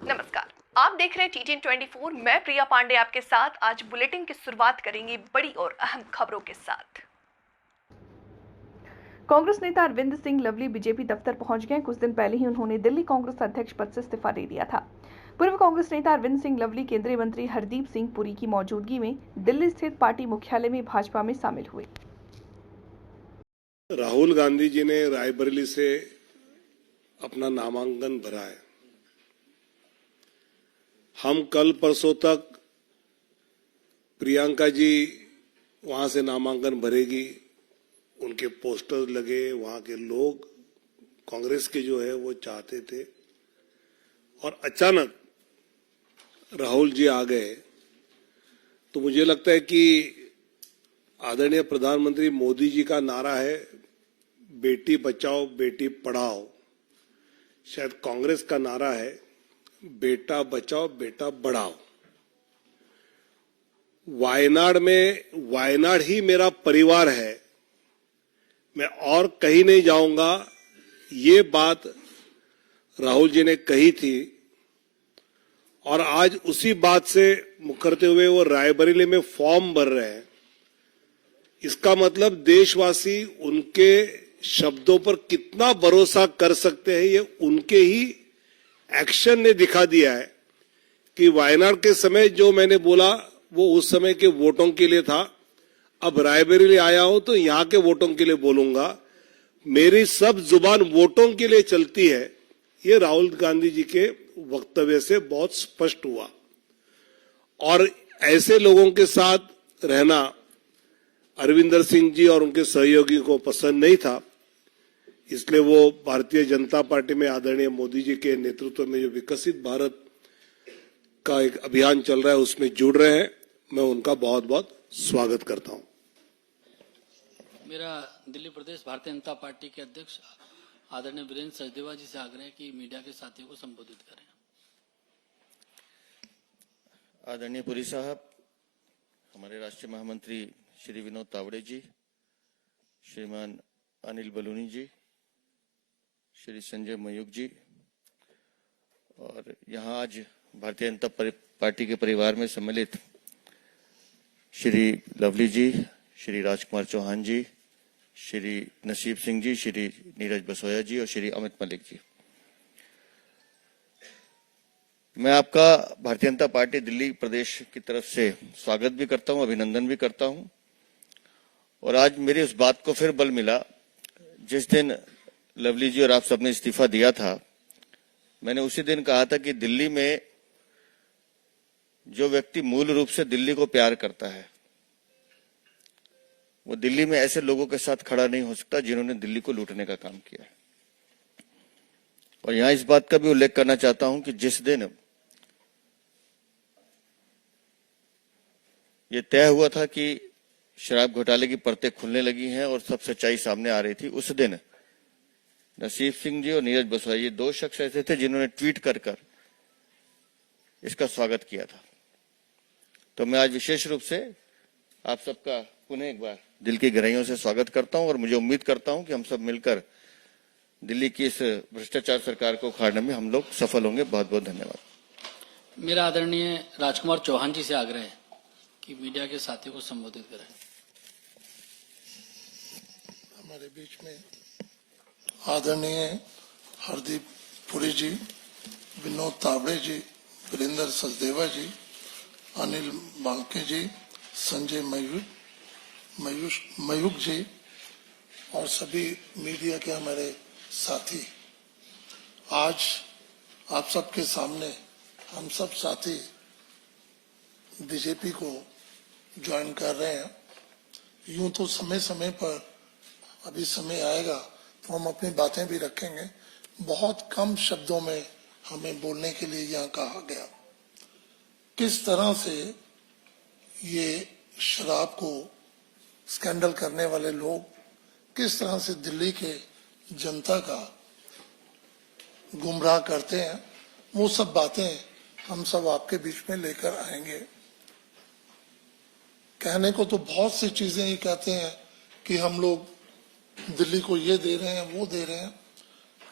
नमस्कार, आप देख रहे हैं TTN24। मैं प्रिया पांडे आपके साथ। आज बुलेटिन की शुरुआत करेंगे बड़ी और अहम खबरों के साथ। कांग्रेस नेता अरविंद सिंह लवली बीजेपी दफ्तर पहुंच गए। कुछ दिन पहले ही उन्होंने दिल्ली कांग्रेस अध्यक्ष पद से इस्तीफा दे दिया था। पूर्व कांग्रेस नेता अरविंद सिंह लवली केंद्रीय मंत्री हरदीप सिंह पुरी की मौजूदगी में दिल्ली स्थित पार्टी मुख्यालय में भाजपा में शामिल हुए। राहुल गांधी जी ने रायबरेली से अपना नामांकन भरा है। हम कल परसों तक प्रियंका जी वहां से नामांकन भरेगी, उनके पोस्टर लगे, वहां के लोग कांग्रेस के जो है वो चाहते थे, और अचानक राहुल जी आ गए। तो मुझे लगता है कि आदरणीय प्रधानमंत्री मोदी जी का नारा है बेटी बचाओ बेटी पढ़ाओ, शायद कांग्रेस का नारा है बेटा बचाओ बेटा बढ़ाओ। वायनाड ही मेरा परिवार है, मैं और कहीं नहीं जाऊंगा, ये बात राहुल जी ने कही थी। और आज उसी बात से मुकरते हुए वो रायबरेली में फॉर्म भर रहे हैं। इसका मतलब देशवासी उनके शब्दों पर कितना भरोसा कर सकते हैं, ये उनके ही एक्शन ने दिखा दिया है कि वायनाड के समय जो मैंने बोला वो उस समय के वोटों के लिए था। अब रायबरेली आया हूं तो यहां के वोटों के लिए बोलूंगा, मेरी सब जुबान वोटों के लिए चलती है। ये राहुल गांधी जी के वक्तव्य से बहुत स्पष्ट हुआ। और ऐसे लोगों के साथ रहना अरविंदर सिंह जी और उनके सहयोगी को पसंद नहीं था, इसलिए वो भारतीय जनता पार्टी में आदरणीय मोदी जी के नेतृत्व में जो विकसित भारत का एक अभियान चल रहा है उसमें जुड़ रहे हैं। मैं उनका बहुत बहुत स्वागत करता हूं। मेरा दिल्ली प्रदेश भारतीय जनता पार्टी के अध्यक्ष आदरणीय वीरेंद्र सचदेवा जी से आग्रह है कि मीडिया के साथियों को संबोधित करें। आदरणीय पुरी साहब, हमारे राष्ट्रीय महामंत्री श्री विनोद तावड़े जी, श्रीमान अनिल बलूनी जी, श्री संजय मयूख जी, और यहाँ आज भारतीय जनता पार्टी के परिवार में सम्मिलित श्री लवली जी, श्री राजकुमार चौहान जी, श्री नसीब सिंह जी, श्री नीरज बसोया जी और श्री अमित मलिक जी, मैं आपका भारतीय जनता पार्टी दिल्ली प्रदेश की तरफ से स्वागत भी करता हूं, अभिनंदन भी करता हूं। और आज मेरी उस बात को फिर बल मिला, जिस दिन लवली जी और आप सबने इस्तीफा दिया था, मैंने उसी दिन कहा था कि दिल्ली में जो व्यक्ति मूल रूप से दिल्ली को प्यार करता है, वो दिल्ली में ऐसे लोगों के साथ खड़ा नहीं हो सकता जिन्होंने दिल्ली को लूटने का काम किया है। और यहां इस बात का भी उल्लेख करना चाहता हूं कि जिस दिन ये तय हुआ था कि शराब घोटाले की परतें खुलने लगी हैं और सब सच्चाई सामने आ रही थी, उस दिन नसीब सिंह जी और नीरज बसोया, ये दो शख्स ऐसे थे जिन्होंने ट्वीट कर इसका स्वागत किया था। तो मैं आज विशेष रूप से आप सबका पुनः एक बार दिल की गहराइयों से स्वागत करता हूं और मुझे उम्मीद करता हूं कि हम सब मिलकर दिल्ली की इस भ्रष्टाचार सरकार को उखाड़ने में हम लोग सफल होंगे। बहुत बहुत धन्यवाद। मेरा आदरणीय राजकुमार चौहान जी से आग्रह है कि मीडिया के साथियों को संबोधित करें। हमारे बीच में आदरणीय हरदीप पुरी जी, विनोद तावड़े जी, वीरेंद्र सचदेवा जी, अनिल बांके जी, संजय मयूख जी और सभी मीडिया के हमारे साथी, आज आप सबके सामने हम सब साथी बीजेपी को ज्वाइन कर रहे हैं। यूं तो समय समय पर अभी समय आएगा तो हम अपनी बातें भी रखेंगे। बहुत कम शब्दों में हमें बोलने के लिए यहाँ कहा गया। किस तरह से ये शराब को स्कैंडल करने वाले लोग किस तरह से दिल्ली के जनता का गुमराह करते हैं, वो सब बातें हम सब आपके बीच में लेकर आएंगे। कहने को तो बहुत सी चीजें ही कहते हैं कि हम लोग दिल्ली को ये दे रहे हैं वो दे रहे हैं,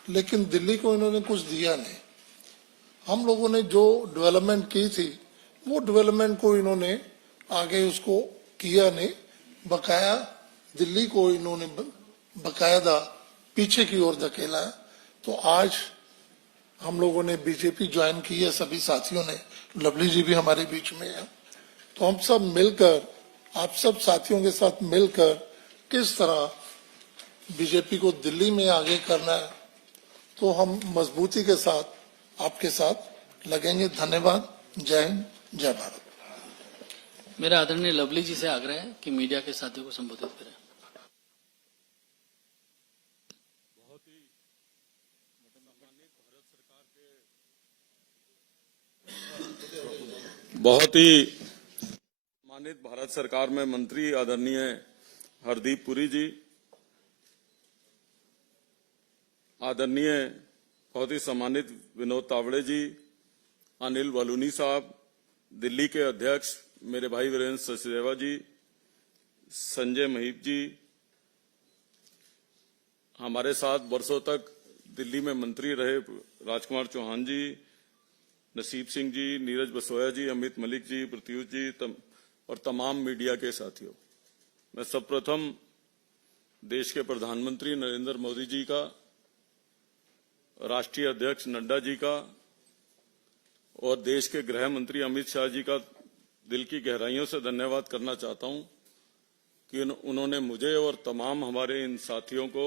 लेकिन दिल्ली को इन्होंने कुछ दिया नहीं। हम लोगों ने जो डेवलपमेंट की थी वो डेवलपमेंट को इन्होंने आगे उसको किया नहीं, बकाया दिल्ली को इन्होंने बकायदा पीछे की ओर धकेला है। तो आज हम लोगों ने बीजेपी ज्वाइन की है, सभी साथियों ने, लवली जी भी हमारे बीच में है। तो हम सब मिलकर, आप सब साथियों के साथ मिलकर किस तरह बीजेपी को दिल्ली में आगे करना है, तो हम मजबूती के साथ आपके साथ लगेंगे। धन्यवाद। जय हिंद, जय भारत। मेरा आदरणीय लवली जी से आग्रह है कि मीडिया के साथियों को संबोधित करें। बहुत ही सम्मानित भारत सरकार में मंत्री आदरणीय हरदीप पुरी जी, आदरणीय बहुत ही सम्मानित विनोद तावड़े जी, अनिल बलूनी साहब, दिल्ली के अध्यक्ष मेरे भाई वीरेंद्र सचदेवा जी, संजय महीप जी, हमारे साथ वर्षों तक दिल्ली में मंत्री रहे राजकुमार चौहान जी, नसीब सिंह जी, नीरज बसोया जी, अमित मलिक जी, प्रत्युष जी और तमाम मीडिया के साथियों, मैं सर्वप्रथम देश के प्रधानमंत्री नरेंद्र मोदी जी का, राष्ट्रीय अध्यक्ष नड्डा जी का और देश के गृह मंत्री अमित शाह जी का दिल की गहराइयों से धन्यवाद करना चाहता हूं कि उन्होंने मुझे और तमाम हमारे इन साथियों को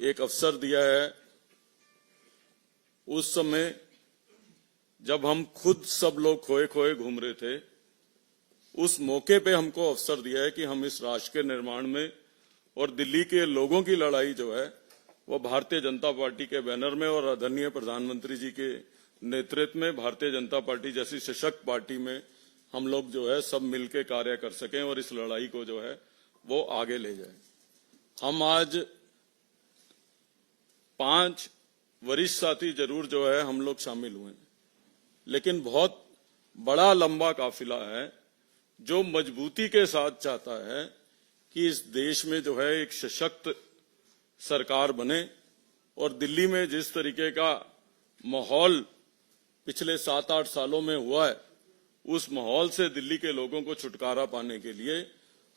एक अवसर दिया है उस समय जब हम खुद सब लोग खोए खोए घूम रहे थे। उस मौके पे हमको अवसर दिया है कि हम इस राष्ट्र के निर्माण में और दिल्ली के लोगों की लड़ाई जो है वो भारतीय जनता पार्टी के बैनर में और आदरणीय प्रधानमंत्री जी के नेतृत्व में भारतीय जनता पार्टी जैसी सशक्त पार्टी में हम लोग जो है सब मिलकर कार्य कर सकें और इस लड़ाई को जो है वो आगे ले जाएं। हम आज 5 वरिष्ठ साथी जरूर जो है हम लोग शामिल हुए, लेकिन बहुत बड़ा लंबा काफिला है जो मजबूती के साथ चाहता है कि इस देश में जो है एक सशक्त सरकार बने और दिल्ली में जिस तरीके का माहौल पिछले 7-8 सालों में हुआ है उस माहौल से दिल्ली के लोगों को छुटकारा पाने के लिए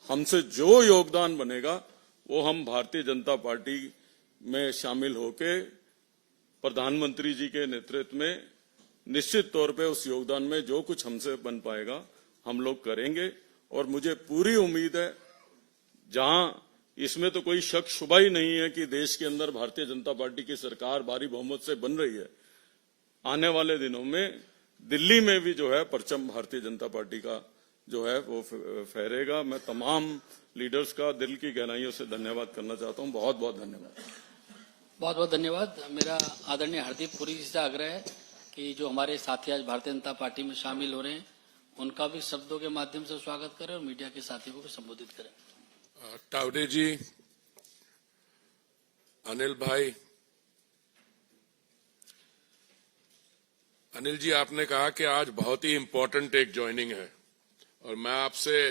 हमसे जो योगदान बनेगा वो हम भारतीय जनता पार्टी में शामिल होकर प्रधानमंत्री जी के नेतृत्व में निश्चित तौर पे उस योगदान में जो कुछ हमसे बन पाएगा हम लोग करेंगे। और मुझे पूरी उम्मीद है, जहां इसमें तो कोई शक शुबा ही नहीं है कि देश के अंदर भारतीय जनता पार्टी की सरकार भारी बहुमत से बन रही है, आने वाले दिनों में दिल्ली में भी जो है परचम भारतीय जनता पार्टी का जो है वो फहरेगा। मैं तमाम लीडर्स का दिल की गहराइयों से धन्यवाद करना चाहता हूं। बहुत बहुत धन्यवाद। बहुत बहुत धन्यवाद। मेरा आदरणीय हरदीप पुरी जी से आग्रह है कि जो हमारे साथी आज भारतीय जनता पार्टी में शामिल हो रहे हैं उनका भी शब्दों के माध्यम से स्वागत करें और मीडिया के साथियों को भी संबोधित करें। तावड़े जी, अनिल भाई, अनिल जी, आपने कहा कि आज बहुत ही इंपॉर्टेंट एक ज्वाइनिंग है और मैं आपसे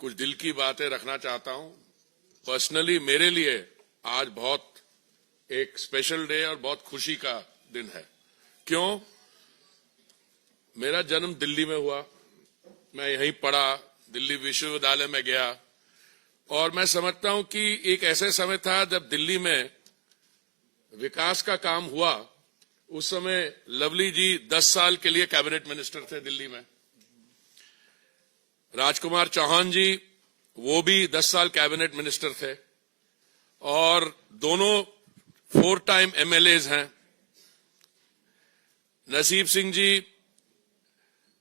कुछ दिल की बातें रखना चाहता हूं। पर्सनली मेरे लिए आज बहुत एक स्पेशल डे और बहुत खुशी का दिन है। क्यों? मेरा जन्म दिल्ली में हुआ, मैं यहीं पढ़ा, दिल्ली विश्वविद्यालय में गया और मैं समझता हूं कि एक ऐसे समय था जब दिल्ली में विकास का काम हुआ। उस समय लवली जी 10 साल के लिए कैबिनेट मिनिस्टर थे दिल्ली में, राजकुमार चौहान जी वो भी 10 साल कैबिनेट मिनिस्टर थे और दोनों 4 टाइम एमएलएज हैं। नसीब सिंह जी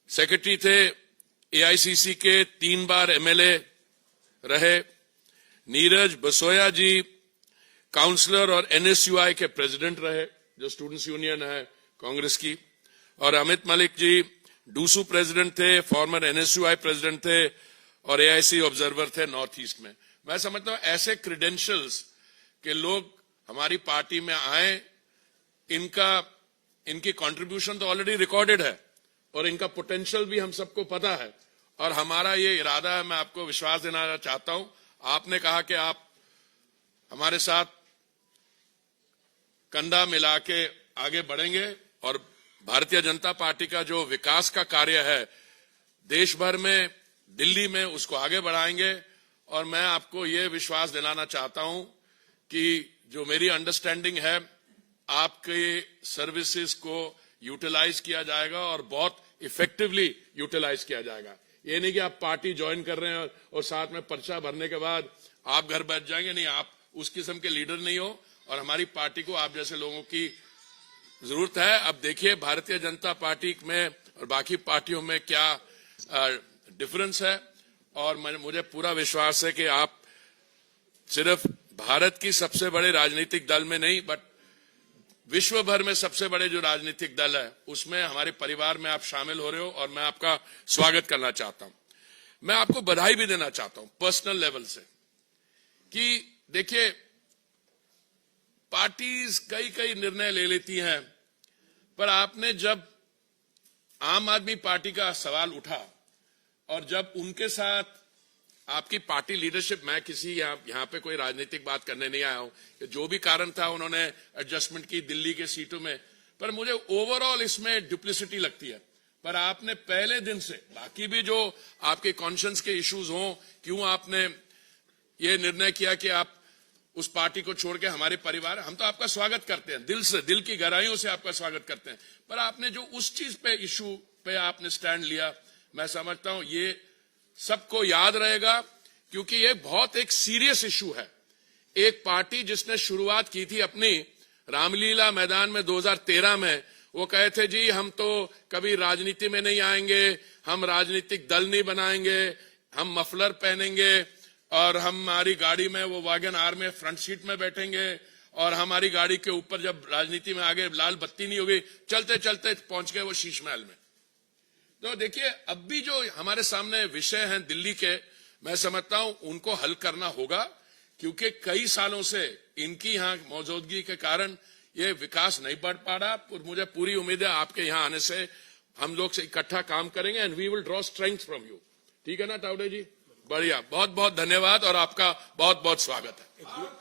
सेक्रेटरी थे, एआईसीसी के 3 बार एमएलए रहे। नीरज बसोया जी काउंसलर और एनएसयूआई के प्रेसिडेंट रहे, जो स्टूडेंट्स यूनियन है कांग्रेस की। और अमित मलिक जी डूसू प्रेसिडेंट थे, फॉर्मर एनएसयूआई प्रेसिडेंट थे और एआईसी ऑब्जर्वर थे नॉर्थ ईस्ट में। मैं समझता हूं ऐसे क्रेडेंशियल्स के लोग हमारी पार्टी में आए, इनकी कंट्रीब्यूशन तो ऑलरेडी रिकॉर्डेड है और इनका पोटेंशियल भी हम सबको पता है और हमारा ये इरादा है। मैं आपको विश्वास दिलाना चाहता हूं। आपने कहा कि आप हमारे साथ कंधा मिला के आगे बढ़ेंगे और भारतीय जनता पार्टी का जो विकास का कार्य है देश भर में, दिल्ली में, उसको आगे बढ़ाएंगे। और मैं आपको ये विश्वास दिलाना चाहता हूं कि जो मेरी अंडरस्टैंडिंग है, आपके सर्विसेज को यूटिलाइज किया जाएगा और बहुत इफेक्टिवली यूटिलाइज किया जाएगा। ये नहीं कि आप पार्टी ज्वाइन कर रहे हैं और साथ में पर्चा भरने के बाद आप घर बैठ जाएंगे। नहीं, आप उस किस्म के लीडर नहीं हो और हमारी पार्टी को आप जैसे लोगों की जरूरत है। अब देखिए भारतीय जनता पार्टी में और बाकी पार्टियों में क्या डिफरेंस है, और मुझे पूरा विश्वास है कि आप सिर्फ भारत की सबसे बड़े राजनीतिक दल में नहीं, बट विश्व भर में सबसे बड़े जो राजनीतिक दल है उसमें हमारे परिवार में आप शामिल हो रहे हो और मैं आपका स्वागत करना चाहता हूं। मैं आपको बधाई भी देना चाहता हूं पर्सनल लेवल से कि देखिए पार्टीज कई निर्णय ले लेती हैं, पर आपने जब आम आदमी पार्टी का सवाल उठा और जब उनके साथ आपकी पार्टी लीडरशिप, मैं किसी यहाँ पे कोई राजनीतिक बात करने नहीं आया हूं, जो भी कारण था उन्होंने एडजस्टमेंट की दिल्ली के सीटों में, पर मुझे ओवरऑल इसमें डुप्लिसिटी लगती है। पर आपने पहले दिन से, बाकी भी जो आपके कॉन्शियंस के इश्यूज हों, क्यों आपने ये निर्णय किया कि आप उस पार्टी को छोड़ के हमारे परिवार, हम तो आपका स्वागत करते हैं दिल से, दिल की गहराइयों से आपका स्वागत करते हैं, पर आपने जो उस चीज पे, इशू पे आपने स्टैंड लिया, मैं समझता हूं ये सबको याद रहेगा, क्योंकि ये बहुत एक सीरियस इशू है। एक पार्टी जिसने शुरुआत की थी अपनी रामलीला मैदान में 2013 में, वो कहे थे जी हम तो कभी राजनीति में नहीं आएंगे, हम राजनीतिक दल नहीं बनाएंगे, हम मफलर पहनेंगे और हमारी गाड़ी में वो वैगन आर में फ्रंट सीट में बैठेंगे और हमारी गाड़ी के ऊपर जब राजनीति में आगे लाल बत्ती नहीं होगी, चलते चलते पहुंच गए वो शीश महल में। तो देखिए अब भी जो हमारे सामने विषय हैं दिल्ली के, मैं समझता हूं उनको हल करना होगा, क्योंकि कई सालों से इनकी यहां मौजूदगी के कारण ये विकास नहीं बढ़ पा रहा। मुझे पूरी उम्मीद है आपके यहां आने से हम लोग से इकट्ठा काम करेंगे and we will draw strength from you. ठीक है ना तावड़े जी? बढ़िया, बहुत बहुत धन्यवाद और आपका बहुत बहुत स्वागत है।